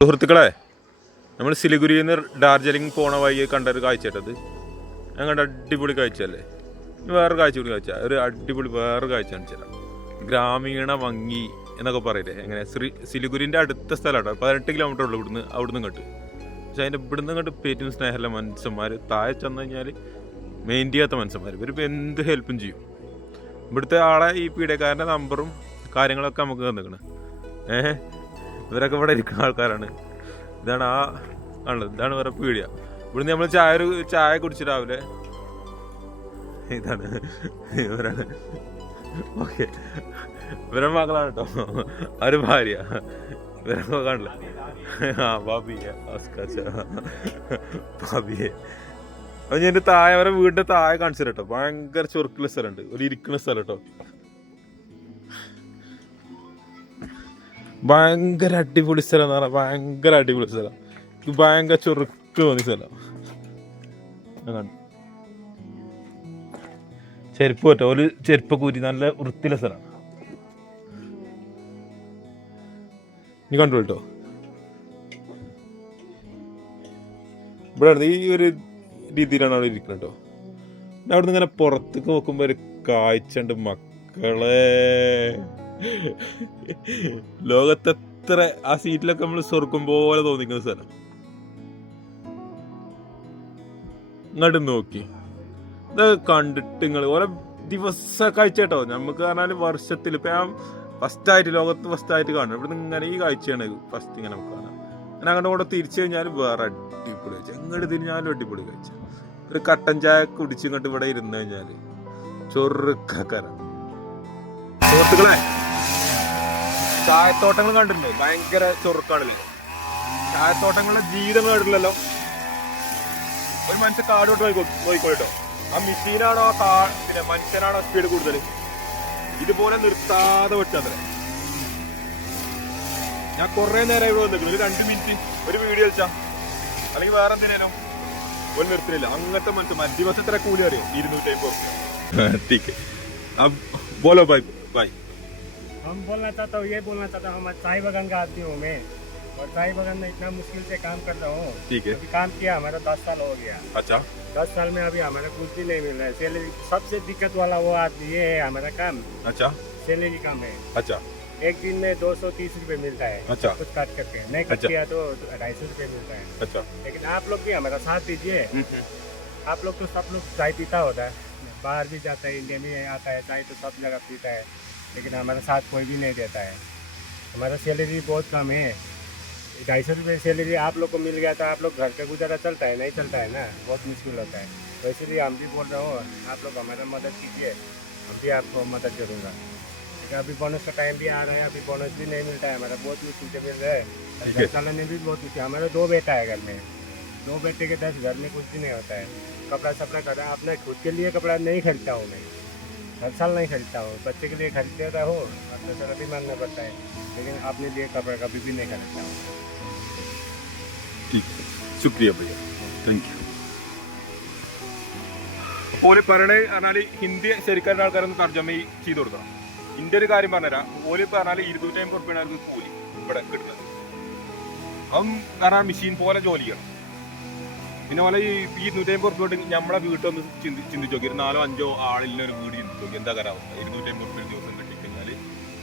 സുഹൃത്തുക്കളെ, നമ്മൾ സിലിഗുരിയിൽ നിന്ന് ഡാർജിലിംഗ് പോണ വഴി കണ്ടൊരു കാഴ്ചയിട്ടത് ഞാൻ കണ്ട അടിപൊളി കാഴ്ചയല്ലേ. വേറൊരു കാഴ്ച കൂടി കാഴ്ച, ഒരു അടിപൊളി വേറൊരു കാഴ്ച കാണിച്ചു തരാം. ഗ്രാമീണ ഭംഗി എന്നൊക്കെ പറയില്ലേ, എങ്ങനെ സിലിഗുരിൻ്റെ അടുത്ത സ്ഥലമാണ്, 18 കിലോമീറ്റർ ഉള്ളു അവിടുന്ന് ഇങ്ങോട്ട്. പക്ഷെ അതിൻ്റെ ഇവിടുന്ന് ഇങ്ങോട്ട് പേറ്റും സ്നേഹമുള്ള മനുഷ്യന്മാർ, താഴെ ചെന്ന് കഴിഞ്ഞാൽ മെയിൻ ചെയ്യാത്ത മനുഷ്യന്മാർ. ഇവരിപ്പോൾ എന്ത് ഹെൽപ്പും ചെയ്യും. ഇവിടുത്തെ ആളെ ഈ പീഡിയക്കാരൻ്റെ നമ്പറും കാര്യങ്ങളൊക്കെ നമുക്ക് തന്നിക്കണം. ഇവരൊക്കെ ഇവിടെ ഇരിക്കുന്ന ആൾക്കാരാണ്. ഇതാണ് ആണല്ലോ, ഇതാണ് വേറെ പീടിയ. ഇവിടുന്ന് നമ്മൾ ചായ കുടിച്ച് രാവിലെ ഇതാണ് ഇവരാണ്. ഓക്കെ, ഇവരെ മകളാണ് കേട്ടോ, അവര് ഭാര്യ. ഇവരെ മകളാണല്ലോ. ബാബിയെ ബാബിയെ അപ്പൊ ഞാൻ താഴെ അവരെ വീടിന്റെ താഴെ കാണിച്ചു കേട്ടോ. ഭയങ്കര ചൊറുക്കുള്ള സ്ഥലമുണ്ട്, ഒരു ഇരിക്കുന്ന സ്ഥലം കേട്ടോ. ഭയങ്കര അടിപൊളി സ്ഥലം എന്ന് പറഞ്ഞാൽ ഭയങ്കര അടിപൊളി സ്ഥലം. ഭയങ്കര ചൊറുക്ക് തോന്നിയ സ്ഥലം. ചെരുപ്പ് പറ്റോ, ഒരു ചെരുപ്പ് കൂരി നല്ല വൃത്തിയുള്ള സ്ഥലമാണ്. നീ കണ്ടു കേട്ടോ. ഇവിടെ ഈ ഒരു രീതിയിലാണ് അവിടെ ഇരിക്കുന്നത് കേട്ടോ. അവിടുന്ന് ഇങ്ങനെ പുറത്തേക്ക് നോക്കുമ്പോ ഒരു കാഴ്ച ഉണ്ട് മക്കളെ. ലോകത്തെത്ര ആ സീറ്റിലൊക്കെ നമ്മൾ സ്വർഗം പോലെ തോന്നിക്കുന്ന സ്ഥലം. ഇങ്ങോട്ട് നോക്കി ഇത് കണ്ടിട്ട് നിങ്ങൾ ഓരോ ദിവസം കാഴ്ച കേട്ടോ. നമുക്ക് പറഞ്ഞാൽ വർഷത്തിൽ ഇപ്പൊ ഞാൻ ഫസ്റ്റായിട്ട് ലോകത്ത് ഫസ്റ്റായിട്ട് കാണും. ഇവിടുന്ന് ഇങ്ങനെ ഈ കാഴ്ചയാണ് ഫസ്റ്റ് ഇങ്ങനെ നമുക്ക് കാണാം. അങ്ങനെ അങ്ങോട്ട് കൂടെ തിരിച്ചു കഴിഞ്ഞാൽ വേറെ അടിപൊളി കാഴ്ച. എങ്ങോട്ട് തിരിഞ്ഞാലും അടിപൊളി കാഴ്ച. ഒരു കട്ടൻ ചായ കുടിച്ച് ഇങ്ങോട്ട് ഇവിടെ ഇരുന്ന് കഴിഞ്ഞാൽ ചൊറുക്കര. സുഹൃത്തുക്കളെ, ചായത്തോട്ടങ്ങൾ കണ്ടിട്ടുണ്ടോ? ഭയങ്കര ചൊറുക്കാണല്ലേ ചായത്തോട്ടങ്ങളുടെ ജീവിതം കണ്ടിട്ടില്ലല്ലോ. ഒരു മനുഷ്യൻ കാടോട്ട് പോയിക്കോട്ടോ. ആ മെഷീനാണോ പിന്നെ മനുഷ്യനാണോ സ്പീഡ് കൂടുതൽ? ഇതുപോലെ നിർത്താതെ വെട്ടത്ര. ഞാൻ കുറെ നേരം ഇവിടെ വന്നിരിക്കുന്നു. ഒരു 2 മിനിറ്റ് ഒരു വീഡിയോ വെച്ചാ അല്ലെങ്കിൽ വേറെ എന്തിനേലും ഒരു നിർത്തുന്നില്ല. അങ്ങനത്തെ മനുഷ്യന്മാർ ദിവസം എത്ര കൂലി അറിയോ? 250. बोलो भाई हम बोलना चाहता हूँ, ये बोलना चाहता हूँ, हमारे चाय बगान का आदमी हूँ मैं, और चाय बगान में इतना मुश्किल से काम कर रहा हूँ. ठीक है. अभी काम किया हमारा 10 साल हो गया. अच्छा. 10 साल में अभी हमारा कुछ भी नहीं मिल रहा है. सैलरी सबसे दिक्कत वाला वो आदमी ये है हमारा काम. अच्छा. सैलरी काम है. अच्छा. एक दिन में 230 रुपए मिलता है. अच्छा. कुछ काट करके नहीं कट किया तो 250 रुपए मिलता है. अच्छा. लेकिन आप लोग भी हमारा साथ दीजिए. आप लोग तो सब लोग चाय पीता होता है, बाहर भी जाता है, इंडिया में आता है चाय तो सब जगह पीता है, लेकिन हमारे साथ कोई भी नहीं देता है. हमारा सैलरी बहुत कम है. 250 रुपये सैलरी आप लोग को मिल गया तो आप लोग घर का गुजारा चलता है? नहीं चलता है ना, बहुत मुश्किल होता है. तो इसलिए हम भी बोल रहे हो, आप लोग हमारा मदद कीजिए, हम भी आपको मदद करूँगा. लेकिन अभी बोनस का टाइम भी आ रहा है, अभी बोनस भी नहीं मिलता है हमारा, बहुत मुश्किल से मिल रहा है. घर चलाने भी बहुत मुश्किल. हमारे 2 बेटा है घर में, 2 बेटे के 10 घर में कुछ भी नहीं होता है. कपड़ा सपड़ा कर रहा है, अपने खुद के लिए कपड़ा नहीं खरीदता हूँ मैं, हर साल नहीं खरीदता हूँ. बच्चे के लिए खरीदता हो, अपने सारा भी मानना पड़ता है, लेकिन अपने लिए कपड़ा कभी भी नहीं खरीदता हूँ. ठीक है, शुक्रिया भैया, थैंक यू. ഓല് പറയണേ പറഞ്ഞാൽ ഹിന്ദി ശരിക്കാരുടെ ആൾക്കാരൊന്ന് തർജ്ജമ ചെയ്ത് കൊടുക്കണം. ഇന്ത്യ ഒരു കാര്യം പറഞ്ഞുതരാം. ഓല് പറഞ്ഞാൽ 250 റുപ്യാണ് കൂലി ഇവിടെ കിട്ടുന്നത്. അതും കാരണം മെഷീൻ പോലെ ജോലി ചെയ്യണം. പിന്നെ പോലെ ഈ 250 റുപ്യ കൊണ്ട് നമ്മളെ വീട്ടൊന്ന് ചിന്തിച്ച് നോക്കി, 4-5 ആളിൽ ഒരു വീട് ചിന്തിച്ച് നോക്കി എന്താ കാലാവസ്ഥ. 250 റുപ്യ ഒരു ദിവസം കിട്ടിക്കഴിഞ്ഞാൽ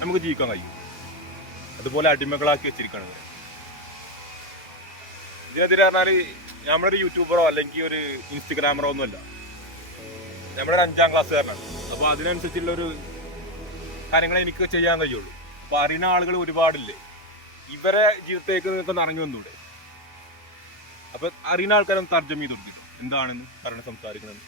നമുക്ക് ജീവിക്കാൻ കഴിയും. അതുപോലെ അടിമകളാക്കി വെച്ചിരിക്കുകയാണ്. ഇതിനെതിരെ പറഞ്ഞാൽ നമ്മളൊരു യൂട്യൂബറോ അല്ലെങ്കിൽ ഒരു ഇൻസ്റ്റഗ്രാമറോ ഒന്നുമല്ല, നമ്മളൊരു 5ാം ക്ലാസ്സുകാരനാണ്. അപ്പോൾ അതിനനുസരിച്ചുള്ളൊരു കാര്യങ്ങളെ എനിക്ക് ചെയ്യാൻ കഴിയുള്ളൂ. അപ്പോൾ അറിയുന്ന ആളുകൾ ഒരുപാടില്ലേ, ഇവരെ ജീവിതത്തേക്ക് നിങ്ങൾക്ക് നിറഞ്ഞു വന്നൂടെ? അപ്പൊ അറിയുന്ന ആൾക്കാരൊന്ന് തർജ്ജമ ചെയ്ത് കൊടുത്തിട്ടു എന്താണെന്ന് പറഞ്ഞ് സംസാരിക്കുന്നത്.